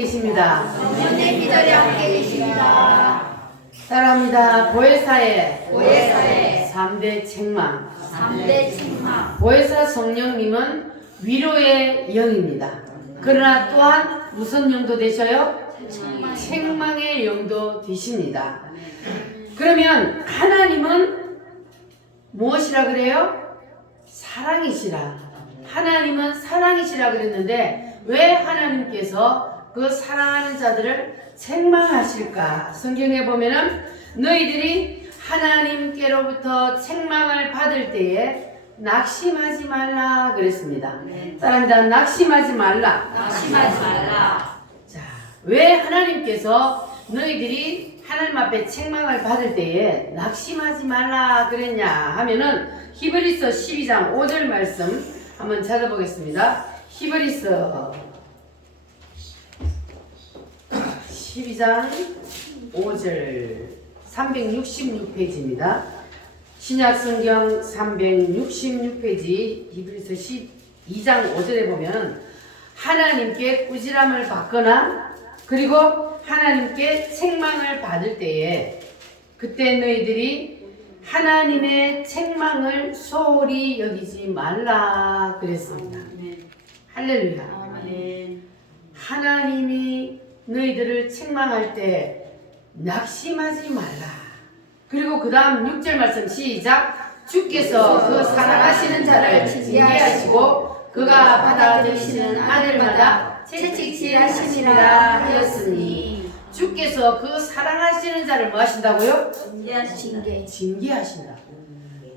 계십니다. 성령의 기절이 함께 계십니다. 따라합니다. 보혜사의 보혜사의 3대 책망. 3대 책망. 보혜사 성령님은 위로의 영입니다. 그러나 또한 무슨 영도 되셔요? 책망의 영도 되십니다. 그러면 하나님은 무엇이라 그래요? 사랑이시라. 하나님은 사랑이시라 그랬는데 왜 하나님께서 그 사랑하는 자들을 책망하실까? 성경에 보면은 너희들이 하나님께로부터 책망을 받을 때에 낙심하지 말라 그랬습니다. 따라합니다. 낙심하지 말라. 낙심하지 말라. 자, 왜 하나님께서 너희들이 하나님 앞에 책망을 받을 때에 낙심하지 말라 그랬냐 하면은 히브리서 12장 5절 말씀 한번 찾아보겠습니다. 히브리서 12장 5절 366페이지입니다. 신약성경 366페이지 히브리서 12장 5절에 보면 하나님께 꾸지람을 받거나 그리고 하나님께 책망을 받을 때에 그때 너희들이 하나님의 책망을 소홀히 여기지 말라 그랬습니다. 할렐루야. 하나님이 너희들을 책망할 때 낙심하지 말라. 그리고 그 다음 6절 말씀 시작. 주께서 그 사랑하시는 자를 징계하시고 그가 받아들이시는 아들마다 채찍질 하시니라 하였으니 주께서 그 사랑하시는 자를 뭐 하신다고요? 징계하신다.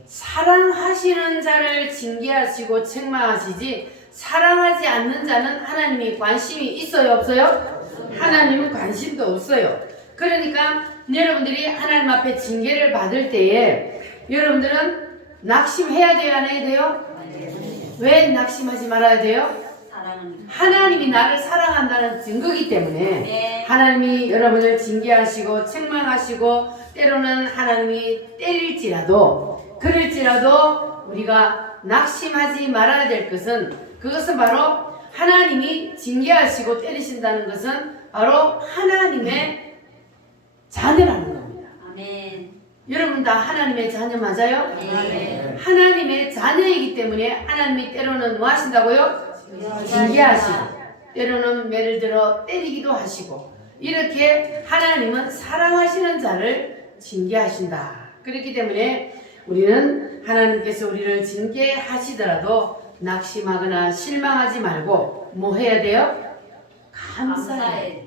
사랑하시는 자를 징계하시고 책망하시지 사랑하지 않는 자는 하나님이 관심이 있어요 없어요? 하나님은 관심도 없어요. 그러니까 여러분들이 하나님 앞에 징계를 받을 때에 여러분들은 낙심해야 돼요 안 해야 돼요? 왜 낙심하지 말아야 돼요? 하나님이 나를 사랑한다는 증거이기 때문에 하나님이 여러분을 징계하시고 책망하시고 때로는 하나님이 때릴지라도 그럴지라도 우리가 낙심하지 말아야 될 것은 그것은 바로 하나님이 징계하시고 때리신다는 것은 바로 하나님의 자녀라는 겁니다. 아멘. 여러분 다 하나님의 자녀 맞아요? 네. 하나님의 자녀이기 때문에 하나님이 때로는 뭐 하신다고요? 징계하시고 때로는 예를 들어 때리기도 하시고 이렇게 하나님은 사랑하시는 자를 징계하신다. 그렇기 때문에 우리는 하나님께서 우리를 징계하시더라도 낙심하거나 실망하지 말고 뭐 해야 돼요? 감사해.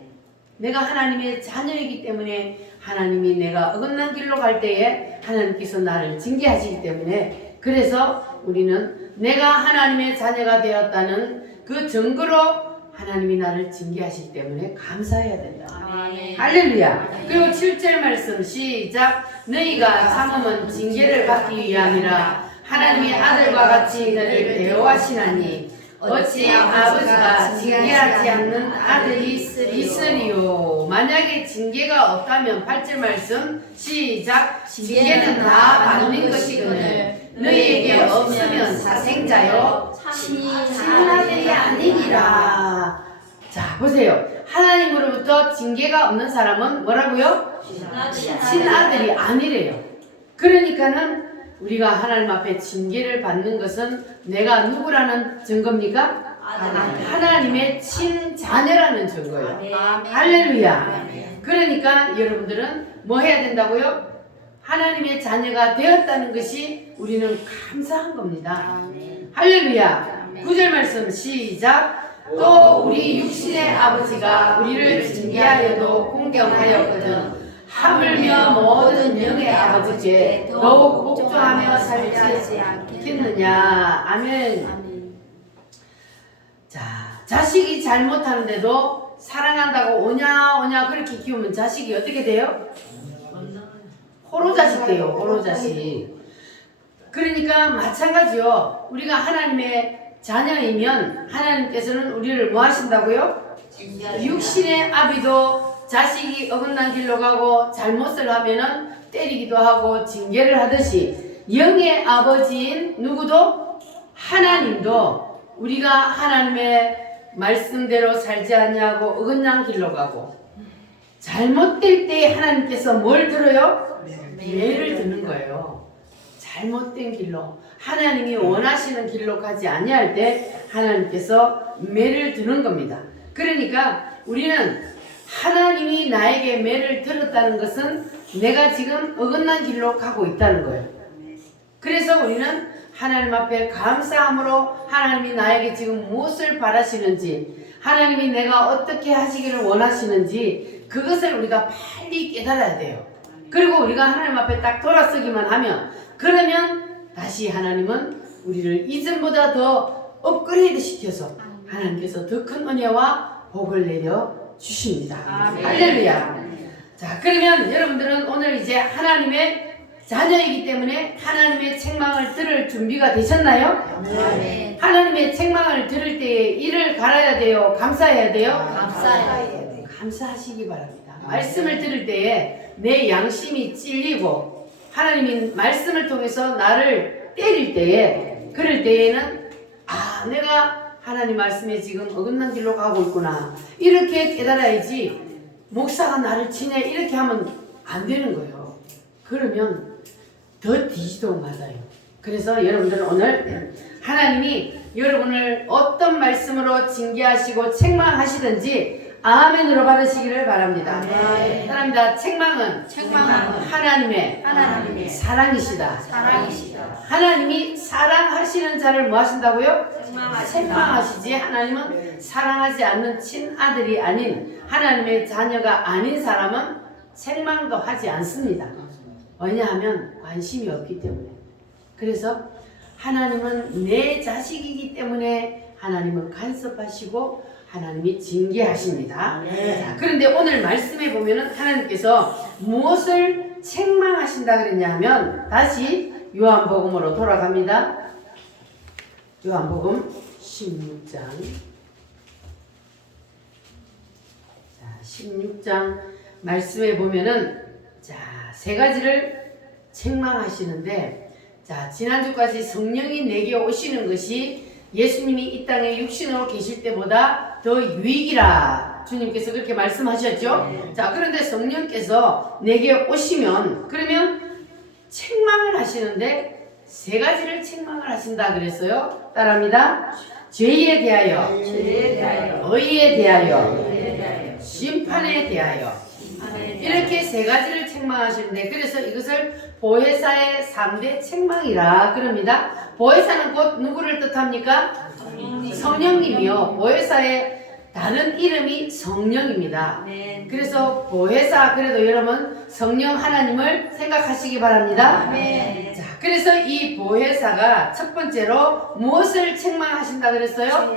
내가 하나님의 자녀이기 때문에 하나님이 내가 어긋난 길로 갈 때에 하나님께서 나를 징계하시기 때문에 그래서 우리는 내가 하나님의 자녀가 되었다는 그 증거로 하나님이 나를 징계하시기 때문에 감사해야 된다. 아멘. 할렐루야. 그리고 7절 말씀 시작. 너희가 참음은 징계를 받기 위함이라 하나님의 아들과 같이 너를 대우하시나니 어찌 아버지가 징계하지 않는 아들이 있으리요. 만약에 징계가 없다면 8절 말씀 시작. 징계는 다 받는 것이거늘 너희에게 없으면 자생자요 친아들이 아니니라. 자 보세요. 하나님으로부터 징계가 없는 사람은 뭐라고요? 친아들이 아니래요. 그러니까는 우리가 하나님 앞에 징계를 받는 것은 내가 누구라는 증거입니까? 하나님의 친자녀라는 증거예요. 할렐루야. 그러니까 여러분들은 뭐 해야 된다고요? 하나님의 자녀가 되었다는 것이 우리는 감사한 겁니다. 할렐루야. 9절 말씀 시작. 또 우리 육신의 아버지가 우리를 징계하여도 공경하였거든 하물며 모든 영의 아버지께 더욱 복종하며 살지 않겠느냐. 아멘. 자, 자식이 잘못하는데도 사랑한다고 오냐 그렇게 키우면 자식이 어떻게 돼요? 호로자식 돼요. 호로자식. 그러니까 마찬가지요. 우리가 하나님의 자녀이면 하나님께서는 우리를 뭐 하신다고요? 육신의 아비도 자식이 어긋난 길로 가고 잘못을 하면은 때리기도 하고 징계를 하듯이 영의 아버지인 누구도 하나님도 우리가 하나님의 말씀대로 살지 아니하고 어긋난 길로 가고 잘못될 때 하나님께서 뭘 들어요? 매를 드는 거예요. 잘못된 길로 하나님이 원하시는 길로 가지 아니할 때 하나님께서 매를 드는 겁니다. 그러니까 우리는 하나님이 나에게 매를 들었다는 것은 내가 지금 어긋난 길로 가고 있다는 거예요. 그래서 우리는 하나님 앞에 감사함으로 하나님이 나에게 지금 무엇을 바라시는지, 하나님이 내가 어떻게 하시기를 원하시는지 그것을 우리가 빨리 깨달아야 돼요. 그리고 우리가 하나님 앞에 딱 돌아서기만 하면, 그러면 다시 하나님은 우리를 이전보다 더 업그레이드 시켜서 하나님께서 더 큰 은혜와 복을 내려 주십니다. 할렐루야. 자, 그러면 여러분들은 오늘 이제 하나님의 자녀이기 때문에 하나님의 책망을 들을 준비가 되셨나요? 네. 하나님의 책망을 들을 때에 이를 갈아야 돼요? 감사해야 돼요? 감사해야 돼요. 감사하시기 바랍니다. 말씀을 들을 때에 내 양심이 찔리고 하나님이 말씀을 통해서 나를 때릴 때에, 그럴 때에는 내가 하나님 말씀에 지금 어긋난 길로 가고 있구나 이렇게 깨달아야지, 목사가 나를 치네 이렇게 하면 안 되는 거예요. 그러면 더 뒤지도 맞아요. 그래서 여러분들은 오늘 하나님이 여러분을 어떤 말씀으로 징계하시고 책망하시든지 아멘으로 받으시기를 바랍니다. 사랑합니다. 책망은 하나님의 사랑이시다. 하나님이 사랑하시는 자를 뭐 하신다고요? 책망하시지. 하나님은 사랑하지 않는 친아들이 아닌 하나님의 자녀가 아닌 사람은 책망도 하지 않습니다. 왜냐하면 관심이 없기 때문에. 그래서 하나님은 내 자식이기 때문에 하나님은 간섭하시고 하나님이 징계하십니다. 자, 그런데 오늘 말씀에 보면은 하나님께서 무엇을 책망하신다 그랬냐면, 다시 요한복음으로 돌아갑니다. 요한복음 16장. 자, 16장 말씀에 보면은 세 가지를 책망하시는데, 자, 지난주까지 성령이 내게 오시는 것이 예수님이 이 땅에 육신으로 계실 때보다 더 유익이라 주님께서 그렇게 말씀하셨죠. 자, 그런데 성령께서 내게 오시면, 그러면 책망을 하시는데 세 가지를 책망을 하신다 그랬어요. 따라합니다. 죄에 대하여, 의에 대하여, 심판에 대하여, 이렇게 세 가지를 책망하시는데, 그래서 이것을 보혜사의 3대 책망이라 그럽니다. 보혜사는 곧 누구를 뜻합니까? 성령님이요. 보혜사의 다른 이름이 성령입니다. 그래서 보혜사, 그래도 여러분 성령 하나님을 생각하시기 바랍니다. 자, 그래서 이 보혜사가 첫 번째로 무엇을 책망하신다 그랬어요?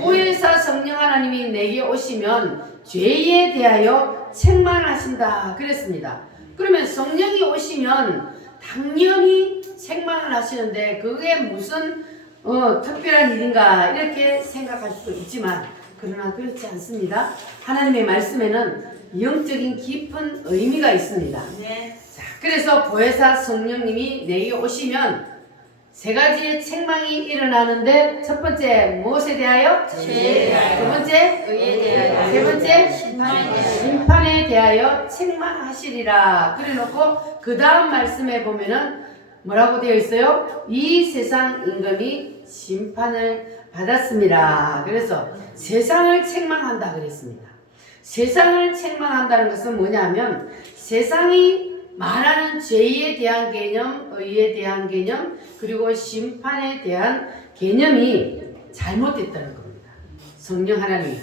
보혜사 성령 하나님이 내게 오시면 죄에 대하여 책망하신다 그랬습니다. 그러면 성령이 오시면 당연히 책망을 하시는데 그게 무슨 특별한 일인가 이렇게 생각할 수도 있지만, 그러나 그렇지 않습니다. 하나님의 말씀에는 영적인 깊은 의미가 있습니다. 자, 그래서 보혜사 성령님이 내게 오시면 세 가지의 책망이 일어나는데, 첫 번째 무엇에 대하여? 죄에 대하여. 두 번째 의에 대하여. 세 번째 심판에 대하여. 심판에 대하여 책망하시리라 그래놓고 그 다음 말씀에 보면은 뭐라고 되어 있어요? 이 세상 임금이 심판을 받았습니다. 그래서 세상을 책망한다 그랬습니다. 세상을 책망한다는 것은 뭐냐면, 세상이 말하는 죄에 대한 개념, 의에 대한 개념, 그리고 심판에 대한 개념이 잘못됐다는 겁니다. 성령 하나님.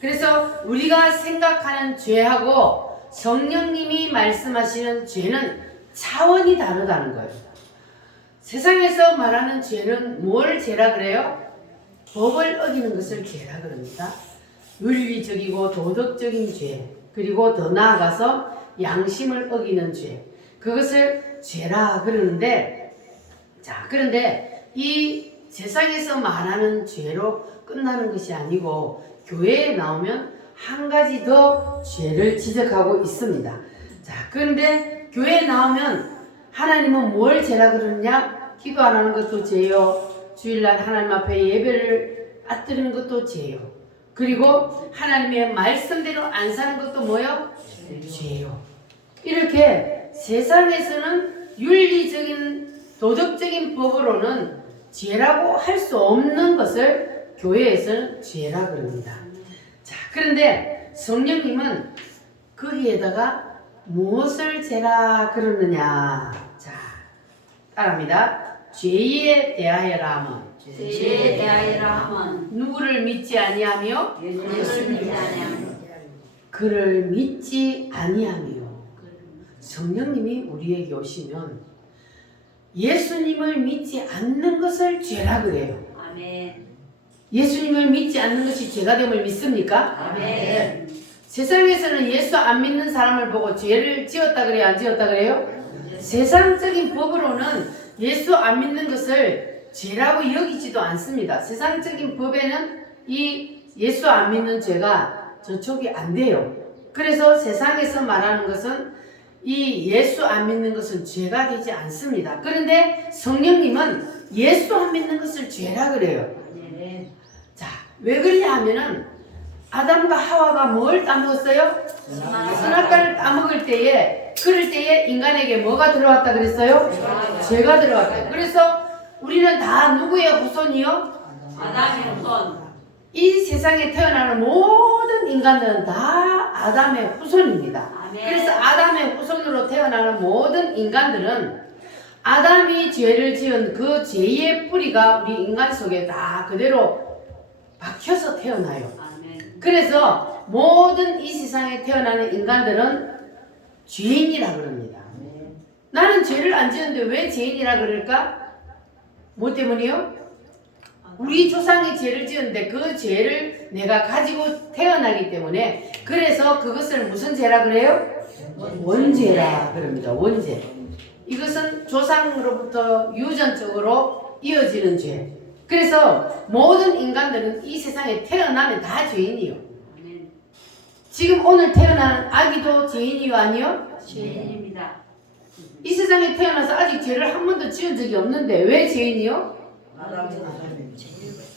그래서 우리가 생각하는 죄하고 성령님이 말씀하시는 죄는 차원이 다르다는 거예요. 세상에서 말하는 죄는 뭘 죄라 그래요? 법을 어기는 것을 죄라 그럽니다. 윤리적이고 도덕적인 죄, 그리고 더 나아가서 양심을 어기는 죄, 그것을 죄라 그러는데, 자, 그런데 이 세상에서 말하는 죄로 끝나는 것이 아니고 교회에 나오면 한 가지 더 죄를 지적하고 있습니다. 자, 그런데 교회에 나오면 하나님은 뭘 죄라 그러느냐? 기도 안 하는 것도 죄요, 주일날 하나님 앞에 예배를 안 드리는 것도 죄요. 그리고 하나님의 말씀대로 안 사는 것도 뭐요? 죄요. 이렇게 세상에서는 윤리적인 도덕적인 법으로는 죄라고 할 수 없는 것을 교회에서는 죄라 그럽니다. 자, 그런데 성령님은 거기에다가 무엇을 죄라 그러느냐? 자, 따라합니다. 죄에 대하여라 하면 죄에 대하여라 하면 누구를 믿지 아니하며 예수를 믿지 아니하며 그를 믿지 아니하며. 성령님이 우리에게 오시면 예수님을 믿지 않는 것을 죄라 그래요. 아멘. 예수님을 믿지 않는 것이 죄가 됨을 믿습니까? 아멘. 세상에서는 예수 안 믿는 사람을 보고 죄를 지었다 그래요? 안 지었다 그래요? 세상적인 법으로는 예수 안 믿는 것을 죄라고 여기지도 않습니다. 세상적인 법에는 이 예수 안 믿는 죄가 저촉이 안 돼요. 그래서 세상에서 말하는 것은 이 예수 안 믿는 것은 죄가 되지 않습니다. 그런데 성령님은 예수 안 믿는 것을 죄라 그래요. 자, 왜 그러냐 하면은 아담과 하와가 뭘 따먹었어요? 선악과를 따먹을 때에, 그럴 때에 인간에게 뭐가 들어왔다 그랬어요? 죄가 들어왔다. 그래서 우리는 다 누구의 후손이요? 아담의 후손. 이 세상에 태어나는 모든 인간들은 다 아담의 후손입니다. 아멘. 그래서 아담의 후손으로 태어나는 모든 인간들은 아담이 죄를 지은 그 죄의 뿌리가 우리 인간 속에 다 그대로 박혀서 태어나요. 아멘. 그래서 모든 이 세상에 태어나는 인간들은 죄인이라 그럽니다. 나는 죄를 안 지었는데 왜 죄인이라 그럴까? 뭐 때문이요? 우리 조상이 죄를 지었는데 그 죄를 내가 가지고 태어나기 때문에, 그래서 그것을 무슨 죄라 그래요? 원죄라 그럽니다. 원죄. 이것은 조상으로부터 유전적으로 이어지는 죄. 그래서 모든 인간들은 이 세상에 태어나면 다 죄인이요. 아멘. 지금 오늘 태어난 아기도 죄인이요 아니요? 죄인입니다. 이 세상에 태어나서 아직 죄를 한 번도 지은 적이 없는데 왜 죄인이요?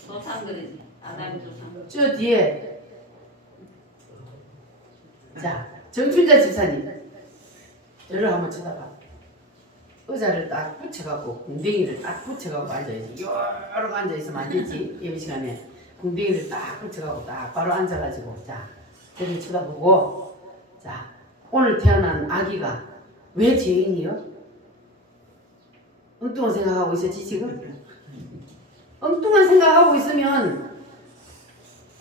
조상들이지. 아담의 조상. 저 뒤에 자, 정춘자 집사님 저를 한번 쳐다봐. 의자를 딱 붙여갖고 궁뎅이를 딱 붙여갖고 앉아야지. 요렇게 앉아있으면 안 되지. 예배 시간에 궁뎅이를 딱 붙여갖고 딱 바로 앉아가지고, 자, 저를 쳐다보고, 자, 오늘 태어난 아기가 왜 죄인이요? 엉뚱한 생각하고 있었지 지금? 엉뚱한 생각하고 있으면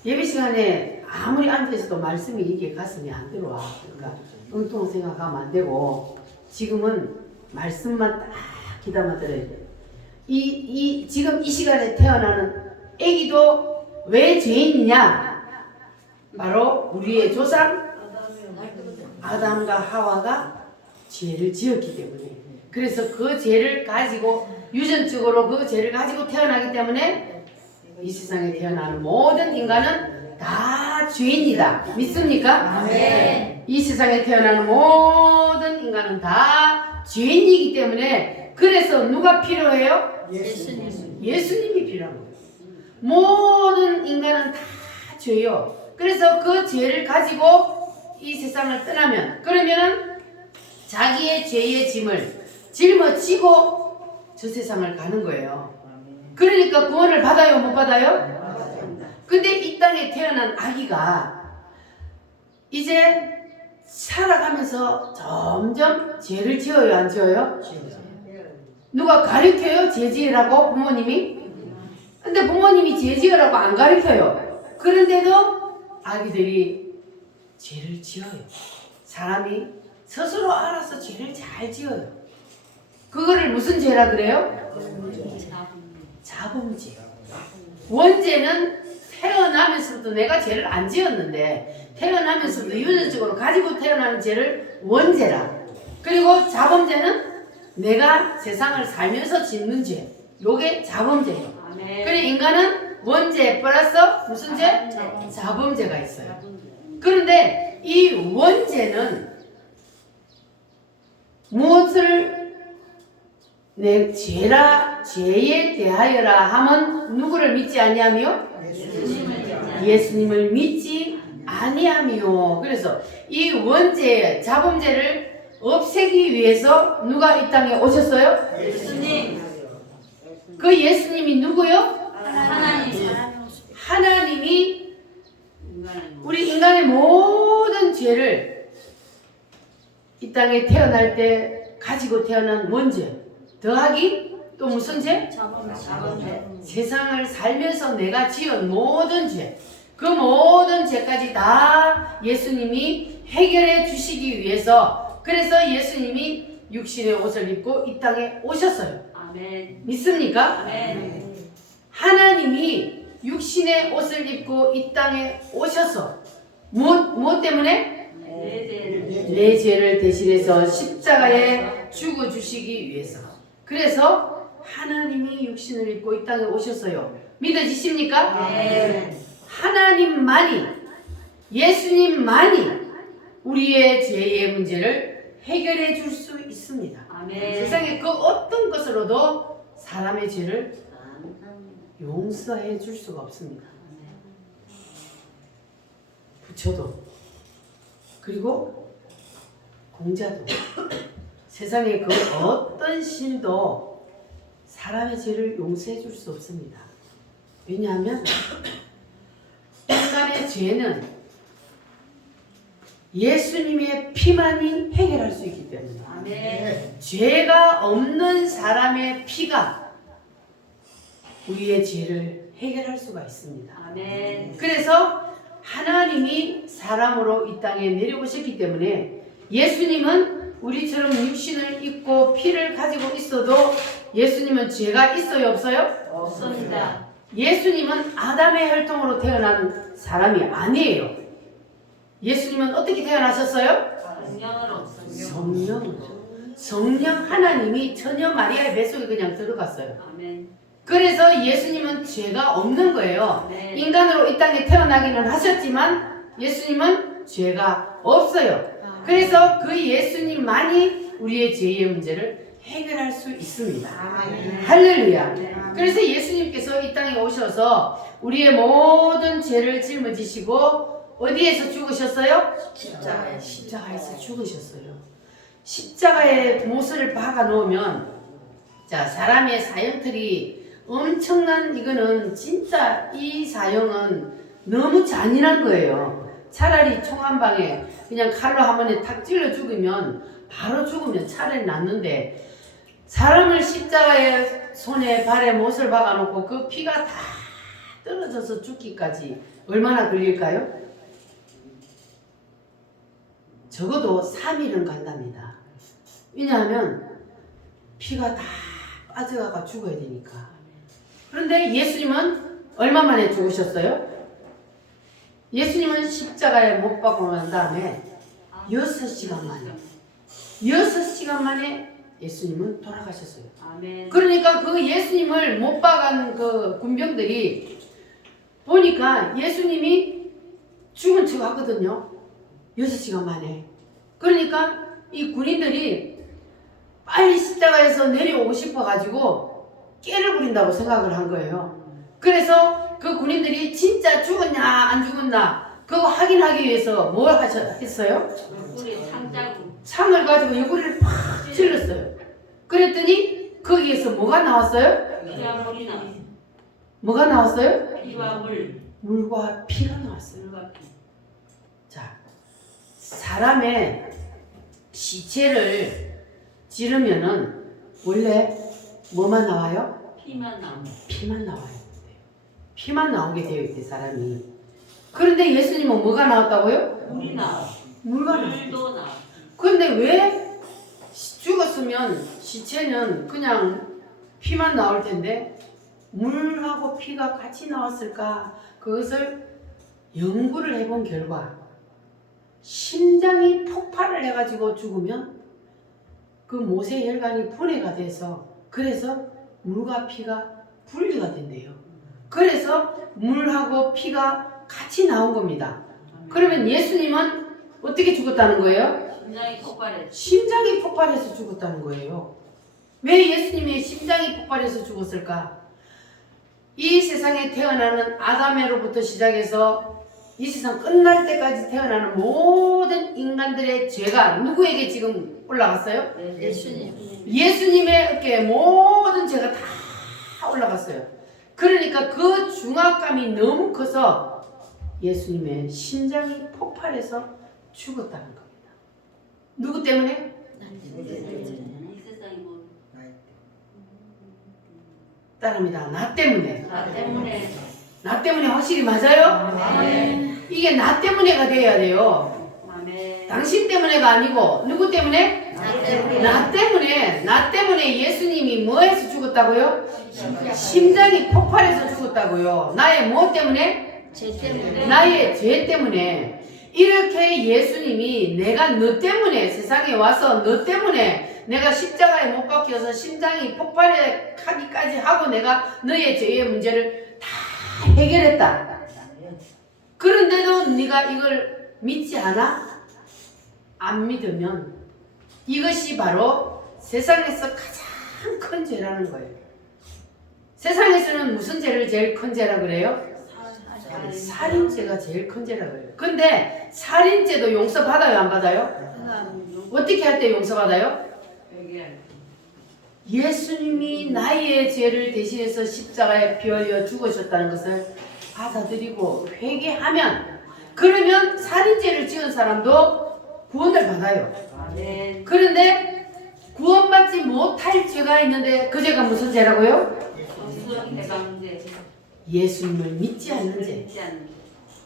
예배 시간에 아무리 앉아있어도 말씀이 이게 가슴에 안 들어와. 그러니까 엉뚱한 생각하면 안 되고 지금은 말씀만 딱 귀담아 들어야 돼. 지금 이 시간에 태어나는 아기도 왜 죄인이냐? 바로 우리의 조상 아담과 하와가 죄를 지었기 때문에. 그래서 그 죄를 가지고 유전적으로 그 죄를 가지고 태어나기 때문에 이 세상에 태어나는 모든 인간은 다 죄인이다. 믿습니까? 아멘. 이 세상에 태어나는 모든 인간은 다 죄인이기 때문에, 그래서 누가 필요해요? 예수님. 예수님이 필요한 거예요. 모든 인간은 다 죄요. 그래서 그 죄를 가지고 이 세상을 떠나면, 그러면은 자기의 죄의 짐을 짊어지고 저 세상을 가는 거예요. 그러니까 구원을 받아요, 못 받아요? 근데 이 땅에 태어난 아기가 이제 살아가면서 점점 죄를 지어요, 안 지어요? 누가 가르쳐요? 죄 지으라고? 부모님이? 근데 부모님이 죄 지으라고 안 가르쳐요. 그런데도 아기들이 죄를 지어요. 사람이 스스로 알아서 죄를 잘 지어요. 그거를 무슨 죄라 그래요? 자범죄. 원죄는 태어나면서부터 내가 죄를 안 지었는데 태어나면서부터 유전적으로 가지고 태어나는 죄를 원죄라. 그리고 자범죄는 내가 세상을 살면서 짓는 죄. 요게 자범죄예요. 그래 인간은 원죄 플러스 무슨 죄? 자범죄가 있어요. 그런데 이 원죄는 무엇을 내 죄에 대하여라 하면 누구를 믿지 아니하며 예수님을 믿지 아니하며. 그래서 이 원죄 자범죄를 없애기 위해서 누가 이 땅에 오셨어요? 예수님. 그 예수님이 누구요? 하나님. 하나님이 인간은 우리 인간의 모든 죄를 이 땅에 태어날 때 가지고 태어난 원죄 더하기 또 무슨 죄? 자범죄. 세상을 살면서 내가 지은 모든 죄, 그 모든 죄까지 다 예수님이 해결해 주시기 위해서, 그래서 예수님이 육신의 옷을 입고 이 땅에 오셨어요. 아멘. 믿습니까? 아멘. 하나님이 육신의 옷을 입고 이 땅에 오셔서 무엇 때문에? 내 죄를 대신해서 십자가에 죽어주시기 위해서. 그래서 하나님이 육신을 입고 이 땅에 오셨어요. 믿어지십니까? 아멘. 하나님만이, 예수님만이 우리의 죄의 문제를 해결해 줄 수 있습니다. 아멘. 세상에 그 어떤 것으로도 사람의 죄를 용서해 줄 수가 없습니다. 부처도, 그리고 공자도, 세상에 그 어떤 신도 사람의 죄를 용서해 줄 수 없습니다. 왜냐하면 인간의 죄는 예수님의 피만이 해결할 수 있기 때문입니다. 아멘. 죄가 없는 사람의 피가 우리의 죄를 해결할 수가 있습니다. 아멘. 그래서 하나님이 사람으로 이 땅에 내려오셨기 때문에 예수님은 우리처럼 육신을 입고 피를 가지고 있어도 예수님은 죄가 있어요, 없어요? 없습니다. 예수님은 아담의 혈통으로 태어난 사람이 아니에요. 예수님은 어떻게 태어나셨어요? 성령으로. 성령 하나님이 처녀 마리아의 뱃속에 그냥 들어갔어요. 아멘. 그래서 예수님은 죄가 없는 거예요. 네. 인간으로 이 땅에 태어나기는 하셨지만 예수님은 죄가 없어요. 그래서 그 예수님만이 우리의 죄의 문제를 해결할 수 있습니다. 할렐루야. 그래서 예수님께서 이 땅에 오셔서 우리의 모든 죄를 짊어지시고 어디에서 죽으셨어요? 십자가에서 죽으셨어요. 십자가에 못을 박아 놓으면, 자, 사람의 사형틀이 엄청난, 이거는 진짜 이 사형은 너무 잔인한 거예요. 차라리 총 한 방에 그냥 칼로 한 번에 탁 찔러 죽으면, 바로 죽으면 차라리 낫는데, 사람을 십자가에 손에 발에 못을 박아 놓고 그 피가 다 떨어져서 죽기까지 얼마나 걸릴까요? 적어도 3일은 간답니다. 왜냐하면 피가 다 빠져가 죽어야 되니까. 그런데 예수님은 얼마 만에 죽으셨어요? 예수님은 십자가에 못 박고 난 다음에 6시간 만에 예수님은 돌아가셨어요. 아멘. 그러니까 그 예수님을 못 박은 그 군병들이 보니까 예수님이 죽은 척 하거든요. 6시간 만에. 그러니까 이 군인들이 빨리 십자가에서 내려오고 싶어가지고 깨를 부린다고 생각을 한 거예요. 그래서 그 군인들이 진짜 죽었냐 안 죽었나 그거 확인하기 위해서 뭘 했어요? 얼굴에 창자국. 창을 가지고 옆구리를 팍 찔렀어요. 그랬더니 거기에서 뭐가 나왔어요? 피와 물이 나왔어. 뭐가 나왔어요? 피와 물. 물과 피가 나왔어요. 물과 피. 자, 사람의 시체를 찌르면은 원래 뭐만 나와요? 피만 나옵니다. 피만 나와요. 피만 나오게 되어 있대, 사람이. 그런데 예수님은 뭐가 나왔다고요? 물이 나와. 물과 나왔어요. 물도 나와. 그런데 왜 죽었으면 시체는 그냥 피만 나올 텐데 물하고 피가 같이 나왔을까? 그것을 연구를 해본 결과 심장이 폭발을 해가지고 죽으면 그 모세혈관이 분해가 돼서 그래서 물과 피가 분리가 된대요. 그래서 물하고 피가 같이 나온 겁니다. 그러면 예수님은 어떻게 죽었다는 거예요? 심장이 폭발했어. 심장이 폭발해서 죽었다는 거예요. 왜 예수님의 심장이 폭발해서 죽었을까? 이 세상에 태어나는 아담에로부터 시작해서 이 세상 끝날 때까지 태어나는 모든 인간들의 죄가 누구에게 지금 올라갔어요? 예수님의 어깨에 모든 죄가 다 올라갔어요. 그러니까 그 중압감이 너무 커서 예수님의 심장이 폭발해서 죽었다는 겁니다. 누구 때문에? 이 세상이 뭐 따릅니다. 나 때문에. 나 때문에. 나 때문에 확실히 맞아요? 아멘. 이게 나 때문에가 돼야 돼요. 아멘. 당신 때문에가 아니고 누구 때문에? 나 때문에. 나 때문에 예수님이 뭐해서 죽었다고요? 심장이 폭발해서 죽었다고요. 나의 뭐 때문에? 제 때문에. 나의 죄 때문에. 이렇게 예수님이 내가 너 때문에 세상에 와서 너 때문에 내가 십자가에 못 박혀서 심장이 폭발하기까지 하고 내가 너의 죄의 문제를 다 해결했다. 그런데도 네가 이걸 믿지 않아? 안 믿으면 이것이 바로 세상에서 가장 큰 죄라는 거예요. 세상에서는 무슨 죄를 제일 큰 죄라 그래요? 살인죄가 제일 큰 죄라 그래요. 근데 살인죄도 용서받아요, 안 받아요? 어떻게 할 때 용서받아요? 예수님이 나의 죄를 대신해서 십자가에 피 흘려 죽으셨다는 것을 받아들이고 회개하면, 그러면 살인죄를 지은 사람도 구원을 받아요. 아멘. 그런데 구원받지 못할 죄가 있는데 그 죄가 무슨 죄라고요? 수영 대방제. 예수님을 믿지 않는 죄. 믿지 않는.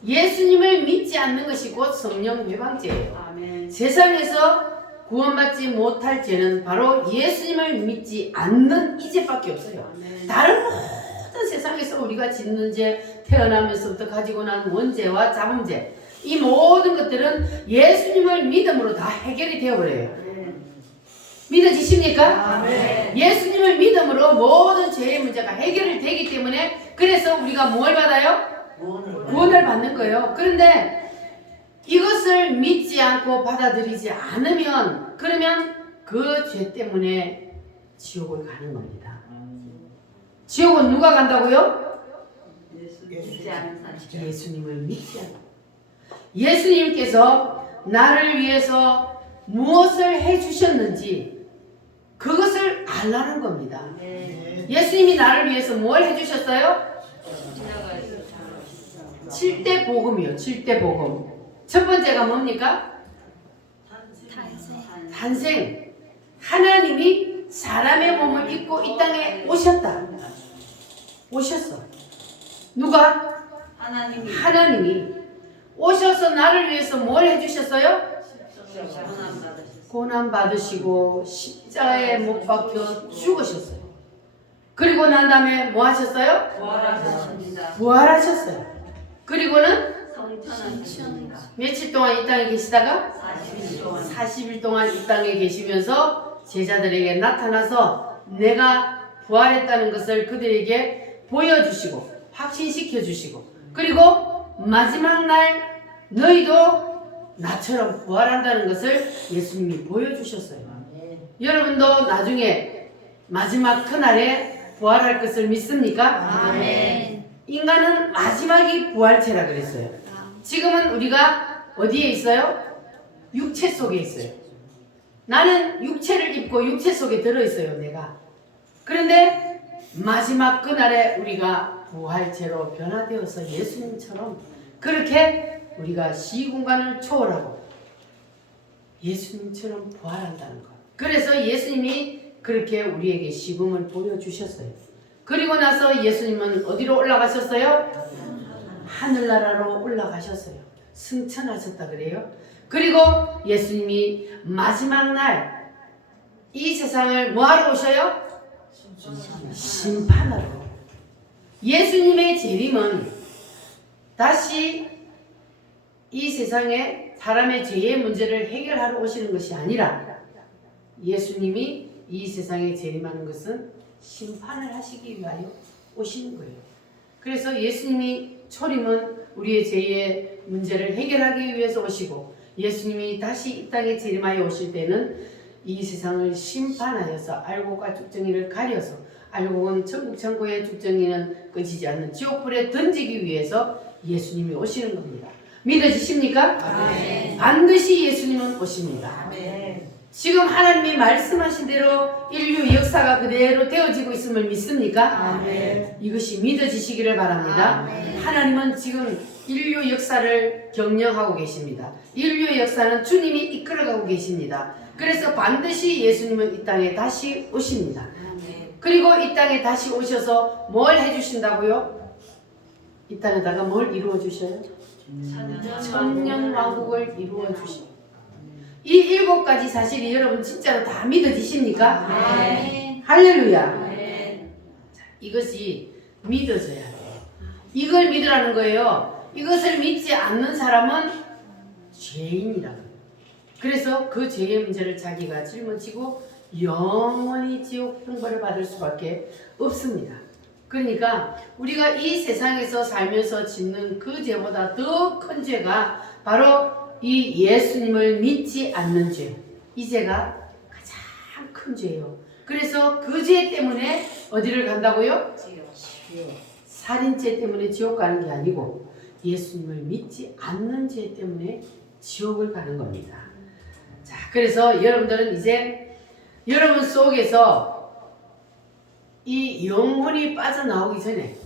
예수님을 믿지 않는 것이 곧 성령 회방죄예요. 아멘. 세상에서 구원받지 못할 죄는 바로 예수님을 믿지 않는 이 죄밖에 없어요. 아멘. 다른 모든 세상에서 우리가 짓는 죄, 태어나면서부터 가지고 난 원죄와 잡음죄, 이 모든 것들은 예수님을 믿음으로 다 해결이 되어버려요. 아멘. 믿어지십니까? 아멘. 예수님을 믿음으로 모든 죄의 문제가 해결이 되기 때문에, 그래서 우리가 뭘 받아요? 구원을 받는 거예요. 그런데 이것을 믿지 않고 받아들이지 않으면, 그러면 그 죄 때문에 지옥을 가는 겁니다. 지옥은 누가 간다고요? 믿지 않은 사람. 예수님을 믿지 않는. 예수님께서 나를 위해서 무엇을 해주셨는지 그것을 알라는 겁니다. 네. 예수님이 나를 위해서 뭘 해주셨어요? 7대 복음이요. 7대 복음. 첫 번째가 뭡니까? 탄생. 하나님이 사람의 몸을 입고 이 땅에 오셨다. 오셨어. 누가? 하나님이 오셔서 나를 위해서 뭘 해주셨어요? 고난 받으시고 십자가에 못 박혀 죽으셨어요. 그리고 난 다음에 뭐 하셨어요? 부활하셨습니다. 부활하셨어요. 그리고는 성천하셨습니다. 며칠 동안 이 땅에 계시다가 40일 동안 40일 동안 이 땅에 계시면서 제자들에게 나타나서 내가 부활했다는 것을 그들에게 보여주시고 확신시켜 주시고, 그리고 마지막 날 너희도 나처럼 부활한다는 것을 예수님이 보여주셨어요. 여러분도 나중에 마지막 그날에 부활할 것을 믿습니까? 아멘. 인간은 마지막이 부활체라 그랬어요. 지금은 우리가 어디에 있어요? 육체 속에 있어요. 나는 육체를 입고 육체 속에 들어있어요, 내가. 그런데 마지막 그날에 우리가 부활체로 변화되어서 예수님처럼 그렇게 우리가 시공간을 초월하고 예수님처럼 부활한다는 것. 그래서 예수님이 그렇게 우리에게 시범을 보여주셨어요. 그리고 나서 예수님은 어디로 올라가셨어요? 하늘나라로 올라가셨어요. 승천하셨다 그래요. 그리고 예수님이 마지막 날 이 세상을 뭐하러 오셔요? 심판하러. 예수님의 재림은 다시 이 세상에 사람의 죄의 문제를 해결하러 오시는 것이 아니라, 예수님이 이 세상에 재림하는 것은 심판을 하시기 위하여 오시는 거예요. 그래서 예수님이 초림은 우리의 죄의 문제를 해결하기 위해서 오시고, 예수님이 다시 이 땅에 재림하여 오실 때는 이 세상을 심판하여서 알고가 쭉정이를 가려서 알고는 천국의 쭉정이는 꺼지지 않는 지옥불에 던지기 위해서 예수님이 오시는 겁니다. 믿어지십니까? 아멘. 반드시 예수님은 오십니다. 아멘. 지금 하나님이 말씀하신 대로 인류 역사가 그대로 되어지고 있음을 믿습니까? 아멘. 이것이 믿어지시기를 바랍니다. 아멘. 하나님은 지금 인류 역사를 경영하고 계십니다. 인류의 역사는 주님이 이끌어가고 계십니다. 그래서 반드시 예수님은 이 땅에 다시 오십니다. 아멘. 그리고 이 땅에 다시 오셔서 뭘 해주신다고요? 이 땅에다가 뭘 이루어 주셔요? 천년 왕국을 이루어 주십니다. 이 7가지 사실이 여러분 진짜로 다 믿어지십니까? 아멘. 할렐루야. 아멘. 이것이 믿어져야 돼요. 이걸 믿으라는 거예요. 이것을 믿지 않는 사람은 죄인이라고. 그래서 그 죄의 문제를 자기가 짊어지고 영원히 지옥 형벌을 받을 수밖에 없습니다. 그러니까 우리가 이 세상에서 살면서 짓는 그 죄보다 더 큰 죄가 바로 이 예수님을 믿지 않는 죄. 이 죄가 가장 큰 죄예요. 그래서 그 죄 때문에 어디를 간다고요? 살인죄 때문에 지옥 가는 게 아니고 예수님을 믿지 않는 죄 때문에 지옥을 가는 겁니다. 자, 그래서 여러분들은 이제 여러분 속에서 이 영혼이 빠져나오기 전에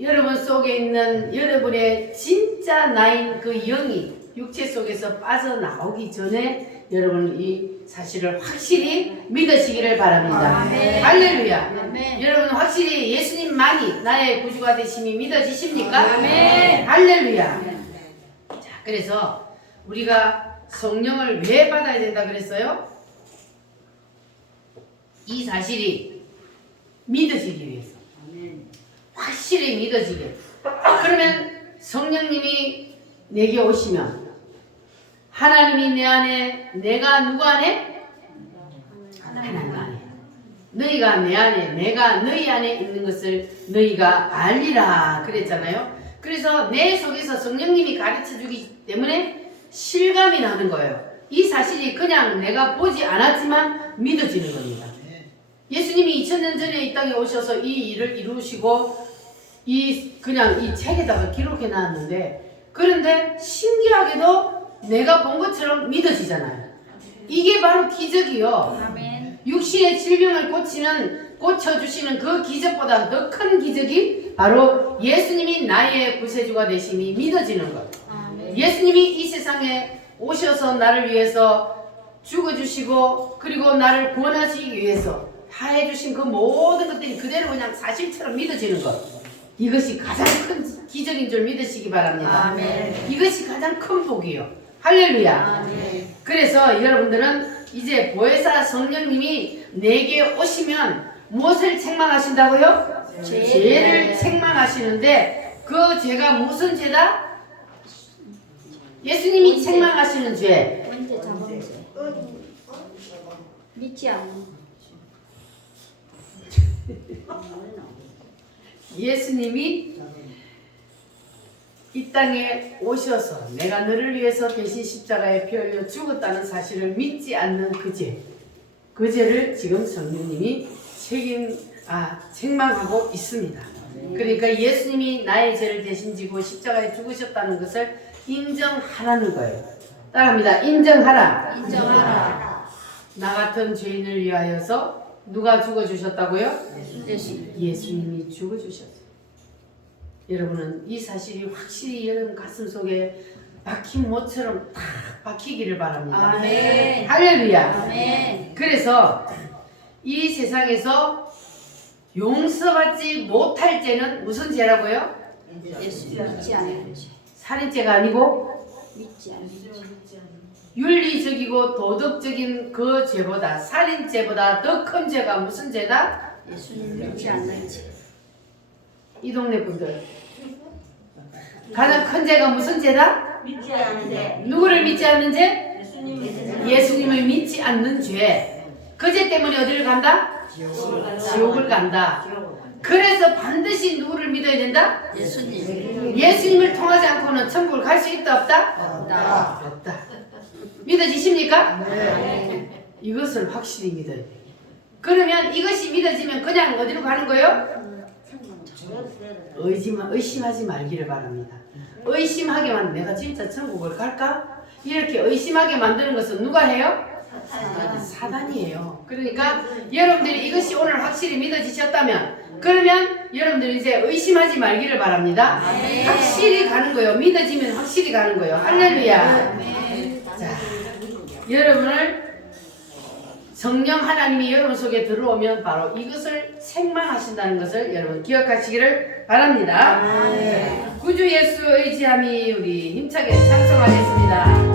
여러분 속에 있는 여러분의 진짜 나인 그 영이 육체 속에서 빠져나오기 전에 여러분 이 사실을 확실히 믿으시기를 바랍니다. 아멘. 할렐루야. 아멘. 여러분 확실히 예수님만이 나의 구주가 되심이 믿어지십니까? 아멘. 할렐루야. 자, 그래서 우리가 성령을 왜 받아야 된다 그랬어요? 이 사실이 믿어지기 위해서. 확실히 믿어지게. 그러면 성령님이 내게 오시면 하나님이 내 안에, 내가 누구 안에? 하나님 안에. 너희가 내 안에, 내가 너희 안에 있는 것을 너희가 알리라 그랬잖아요. 그래서 내 속에서 성령님이 가르쳐 주기 때문에 실감이 나는 거예요. 이 사실이 그냥 내가 보지 않았지만 믿어지는 겁니다. 예수님이 2000년 전에 이 땅에 오셔서 이 일을 이루시고 그냥 이 책에다가 기록해 놨는데, 그런데 신기하게도 내가 본 것처럼 믿어지잖아요. 이게 바로 기적이요. 아멘. 육신의 질병을 고쳐주시는 그 기적보다 더 큰 기적이 바로 예수님이 나의 구세주가 되심이 믿어지는 것. 아멘. 예수님이 이 세상에 오셔서 나를 위해서 죽어주시고 그리고 나를 구원하시기 위해서 하해주신 그 모든 것들이 그대로 그냥 사실처럼 믿어지는 것. 이것이 가장 큰 기적인 줄 믿으시기 바랍니다. 아멘. 이것이 가장 큰 복이요. 할렐루야. 아멘. 그래서 여러분들은 이제 보혜사 성령님이 내게 오시면 무엇을 책망하신다고요? 죄를 책망하시는데 그 죄가 무슨 죄다? 예수님이 책망하시는 죄. 언제 자범죄 믿지 않는 예수님이 이 땅에 오셔서 내가 너를 위해서 대신 십자가에 피 흘려 죽었다는 사실을 믿지 않는 그 죄. 그 죄를 지금 성령님이 책망하고 있습니다. 그러니까 예수님이 나의 죄를 대신 지고 십자가에 죽으셨다는 것을 인정하라는 거예요. 따라합니다. 인정하라. 인정하라. 나 같은 죄인을 위하여서 누가 죽어주셨다고요? 예수님이 죽어주셨어요. 여러분은 이 사실이 확실히 여러분 가슴 속에 박힌 못처럼 딱 박히기를 바랍니다. 아멘. 할렐루야. 아멘. 그래서 이 세상에서 용서받지 못할 죄는 무슨 죄라고요? 예수 믿지 않는 죄 살인죄가 아니고 믿지 않는 죄 윤리적이고 도덕적인 그 죄보다, 살인죄보다 더 큰 죄가 무슨 죄다? 예수님 믿지 않는 죄 이 동네 분들 가장 큰 죄가 무슨 죄다? 믿지 않는데 누구를 믿지 않는 죄? 예수님 예수님을 믿지 않는 죄. 그 죄 때문에 어디를 간다? 지옥을 간다. 그래서 반드시 누구를 믿어야 된다? 예수님 예수님을 통하지 않고는 천국을 갈 수 있다 없다? 없다. 없다. 믿어지십니까? 네. 이것을 확실히 믿어야 돼요. 그러면 이것이 믿어지면 그냥 어디로 가는 거예요? 의심하지 말기를 바랍니다. 의심하게만 내가 진짜 천국을 갈까? 이렇게 의심하게 만드는 것은 누가 해요? 사단이에요. 그러니까 여러분들이 이것이 오늘 확실히 믿어지셨다면 그러면 여러분들이 이제 의심하지 말기를 바랍니다. 확실히 가는 거예요. 믿어지면 확실히 가는 거예요. 할렐루야. 자, 여러분을 성령 하나님이 여러분 속에 들어오면 바로 이것을 책망하신다는 것을 여러분 기억하시기를 바랍니다. 구주 예수 의지함이 우리 힘차게 찬송하겠습니다.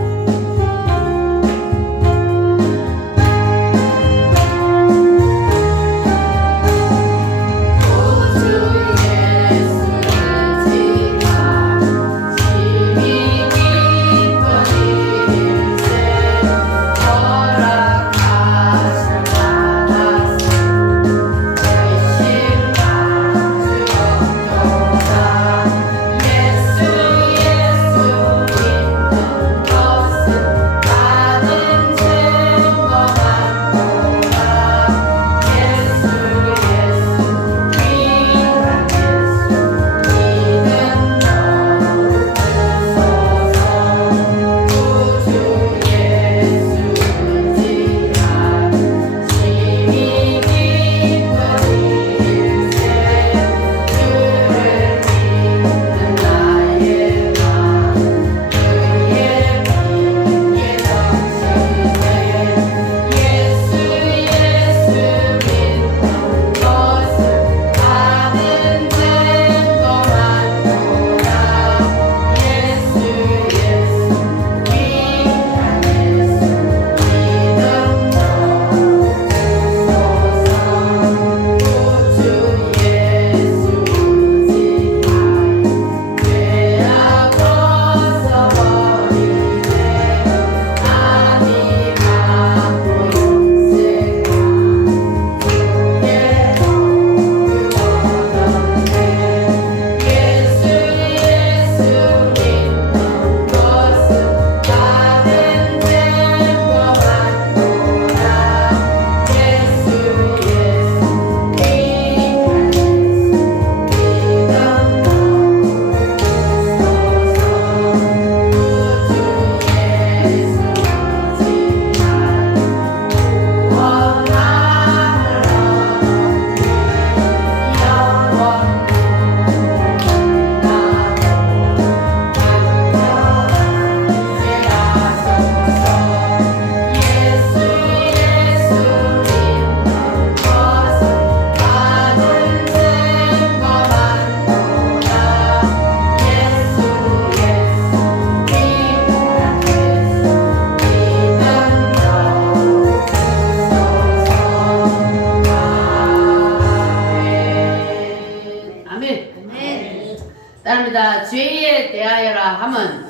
따릅니다. 죄에 대하여라 함은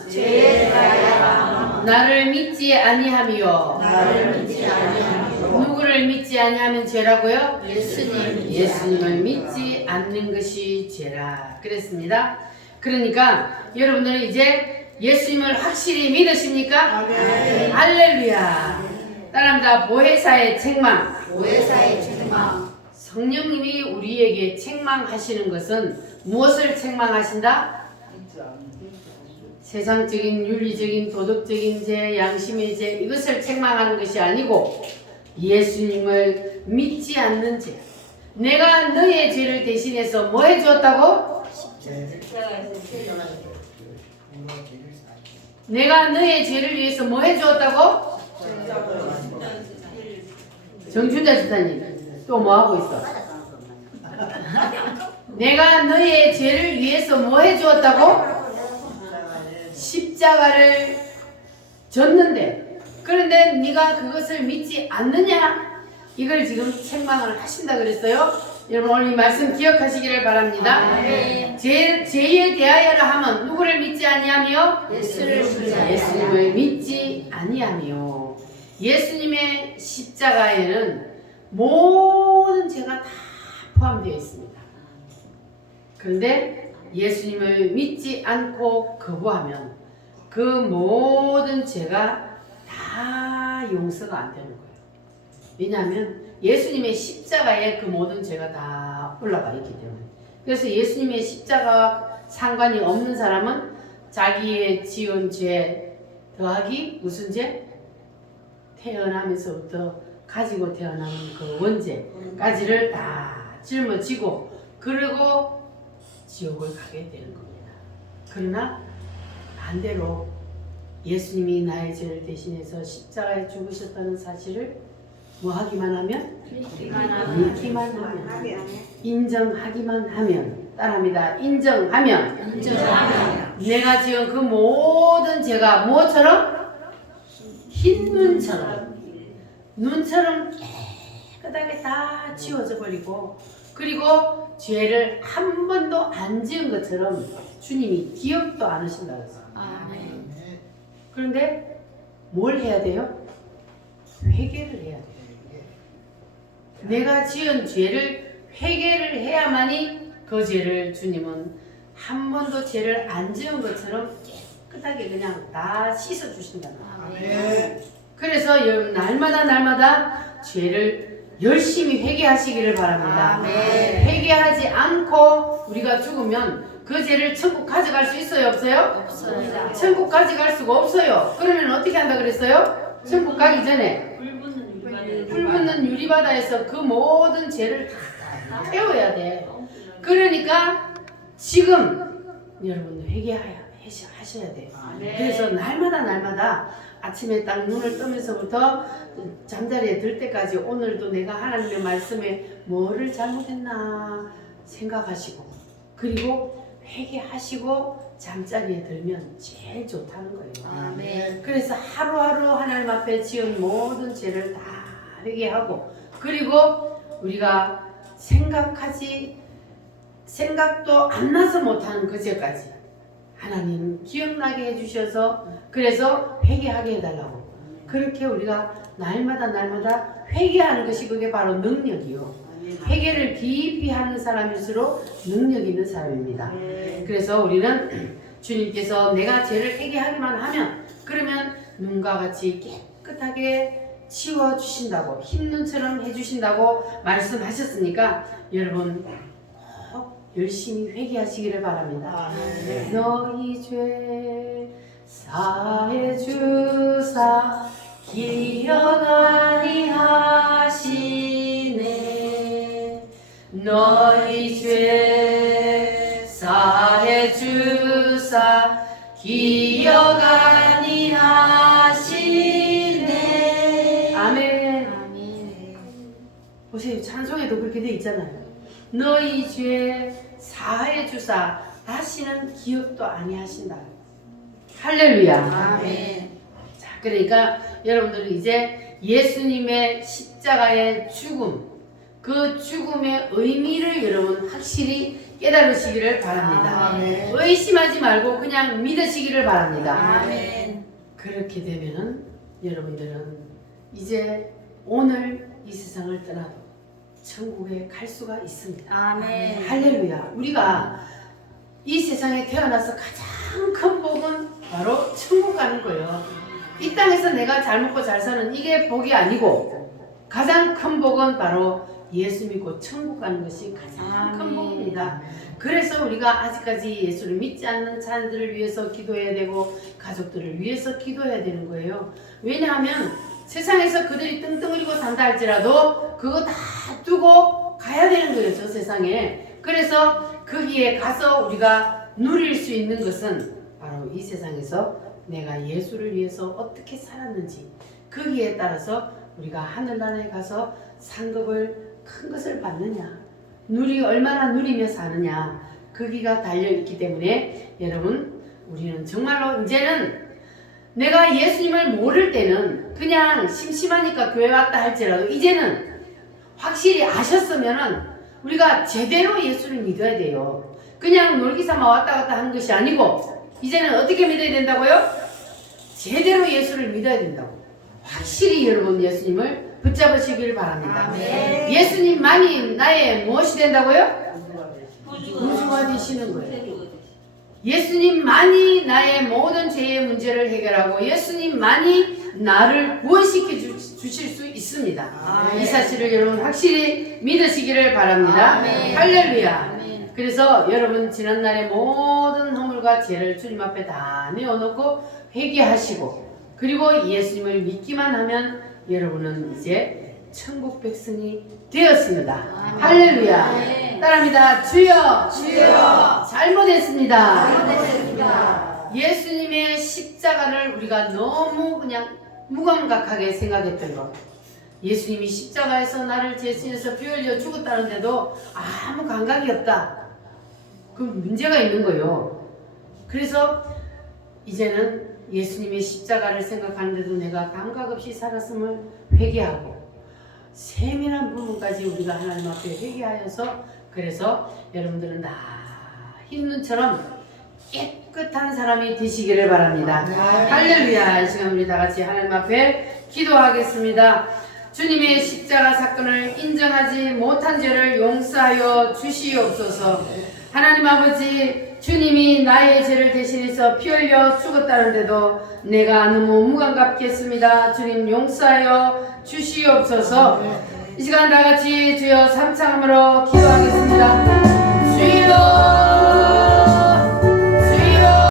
나를 믿지 아니하며 누구를 믿지 아니하면 죄라고요? 예수님을 믿지 않는 것이 죄라 그랬습니다. 그러니까 여러분들은 이제 예수님을 확실히 믿으십니까? 할렐루야. 따라합니다. 보혜사의 책망. 성령님이 우리에게 책망하시는 것은 무엇을 책망하신다? 세상적인 윤리적인 도덕적인 죄, 양심의 죄 이것을 책망하는 것이 아니고 예수님을 믿지 않는 죄. 내가 너의 죄를 대신해서 뭐 해주었다고? 내가 너의 죄를 위해서 뭐 해주었다고? 정준자 집사님 또 뭐 하고 있어? 내가 너의 죄를 위해서 뭐 해주었다고? 십자가를 졌는데 그런데 네가 그것을 믿지 않느냐? 이걸 지금 책망을 하신다 그랬어요. 여러분 오늘 이 말씀 기억하시기를 바랍니다. 죄에 대하여라 하면 누구를 믿지 아니하며? 예수님을 믿지 아니하며. 예수님의 십자가에는 모든 죄가 다 포함되어 있습니다. 그런데 예수님을 믿지 않고 거부하면 그 모든 죄가 다 용서가 안 되는 거예요. 왜냐하면 예수님의 십자가에 그 모든 죄가 다 올라가 있기 때문에. 그래서 예수님의 십자가 상관이 없는 사람은 자기의 지은 죄 더하기 무슨 죄? 태어나면서부터 가지고 태어난 그 원죄까지를 다 짊어지고 그리고 지옥을 가게 되는 겁니다. 그러나 반대로 예수님이 나의 죄를 대신해서 십자가에 죽으셨다는 사실을 뭐 하기만 하면? 믿기만 하면, 인정하기만 하면, 따라합니다. 인정하면, 내가 지은 그 모든 죄가 무엇처럼? 흰 눈처럼 깨끗하게 다 지워져 버리고 그리고 죄를 한 번도 안 지은 것처럼 주님이 기억도 안 하신다고 했어요. 아멘. 그런데 뭘 해야 돼요? 회개를 해야 돼요. 내가 지은 죄를 회개를 해야만이 그 죄를 주님은 한 번도 죄를 안 지은 것처럼 깨끗하게 그냥 다 씻어 주신다. 그래서 날마다 죄를 열심히 회개하시기를 바랍니다. 회개하지 않고 우리가 죽으면 그 죄를 천국 가져갈 수 있어요? 없어요? 없어요. 천국 가져갈 수가 없어요. 그러면 어떻게 한다 그랬어요? 천국 가기 전에 불 붙는 유리바다에서 그 모든 죄를 다 태워야 돼. 그러니까 지금 여러분 회개하셔야 돼요. 그래서 날마다 아침에 딱 눈을 뜨면서부터 잠자리에 들 때까지 오늘도 내가 하나님의 말씀에 뭐를 잘못했나 생각하시고 그리고 회개하시고 잠자리에 들면 제일 좋다는 거예요. 아멘. 그래서 하루하루 하나님 앞에 지은 모든 죄를 다 회개하고 그리고 우리가 생각도 안 나서 못하는 그 죄까지 하나님 기억나게 해주셔서 그래서 회개하게 해달라고 그렇게 우리가 날마다 회개하는 것이 그게 바로 능력이요. 회개를 깊이 하는 사람일수록 능력 있는 사람입니다. 그래서 우리는 주님께서 내가 죄를 회개하기만 하면 그러면 눈과 같이 깨끗하게 치워주신다고 흰 눈처럼 해주신다고 말씀하셨으니까 여러분 꼭 열심히 회개하시기를 바랍니다. 너희 죄 사해 주사 기억 아니하시네 너희 죄 사해 주사 기억 아니하시네 아멘. 보세요 찬송에도 그렇게 돼 있잖아요. 너희 죄 사해 주사 다시는 기억도 아니하신다. 할렐루야. 아멘. 자, 그러니까 여러분들은 이제 예수님의 십자가의 죽음, 그 죽음의 의미를 여러분 확실히 깨달으시기를 바랍니다. 아멘. 의심하지 말고 그냥 믿으시기를 바랍니다. 아멘. 그렇게 되면은 여러분들은 이제 오늘 이 세상을 떠나도 천국에 갈 수가 있습니다. 아멘. 할렐루야. 우리가 이 세상에 태어나서 가장 큰 복은 바로 천국 가는 거예요. 이 땅에서 내가 잘 먹고 잘 사는 이게 복이 아니고 가장 큰 복은 바로 예수 믿고 천국 가는 것이 가장 큰 복입니다. 그래서 우리가 아직까지 예수를 믿지 않는 자녀들을 위해서 기도해야 되고 가족들을 위해서 기도해야 되는 거예요. 왜냐하면 세상에서 그들이 뚱뚱거리고 산다 할지라도 그거 다 두고 가야 되는 거예요. 저 세상에. 그래서 거기에 가서 우리가 누릴 수 있는 것은 바로 이 세상에서 내가 예수를 위해서 어떻게 살았는지 거기에 따라서 우리가 하늘나라에 가서 상급을 큰 것을 받느냐 얼마나 누리며 사느냐 거기가 달려있기 때문에 여러분 우리는 정말로 이제는 내가 예수님을 모를 때는 그냥 심심하니까 교회 왔다 할지라도 이제는 확실히 아셨으면은 우리가 제대로 예수를 믿어야 돼요. 그냥 놀기 삼아 왔다 갔다 하는 것이 아니고 이제는 어떻게 믿어야 된다고요? 제대로 예수를 믿어야 된다고. 확실히 여러분 예수님을 붙잡으시길 바랍니다. 아멘. 예수님만이 나의 무엇이 된다고요? 구주가 되시는 거예요. 예수님만이 나의 모든 죄의 문제를 해결하고 예수님만이 나를 구원시켜 주실 수 있습니다. 아멘. 이 사실을 여러분 확실히 믿으시기를 바랍니다. 아멘. 할렐루야. 아멘. 그래서 여러분 지난날의 모든 허물과 죄를 주님 앞에 다 내어놓고 회개하시고 그리고 예수님을 믿기만 하면 여러분은 이제 천국 백성이 되었습니다. 아멘. 할렐루야. 아멘. 따라합니다. 주여, 주여. 잘못했습니다. 잘못했습니다. 예수님의 십자가를 우리가 너무 그냥 무감각하게 생각했던 것. 예수님이 십자가에서 나를 대신해서 피 흘려 죽었다는데도 아무 감각이 없다. 그 문제가 있는 거예요. 그래서 이제는 예수님의 십자가를 생각하는데도 내가 감각 없이 살았음을 회개하고 세밀한 부분까지 우리가 하나님 앞에 회개하여서 그래서 여러분들은 다 흰눈처럼 깨끗한 사람이 되시기를 바랍니다. 할렐루야. 이 시간 우리 다 같이 하나님 앞에 기도하겠습니다. 주님의 십자가 사건을 인정하지 못한 죄를 용서하여 주시옵소서. 하나님 아버지, 주님이 나의 죄를 대신해서 피 흘려 죽었다는데도 내가 너무 무감각했습니다. 주님 용서하여 주시옵소서. 이 시간 다 같이 주여 삼창함으로 기도하겠습니다. 주여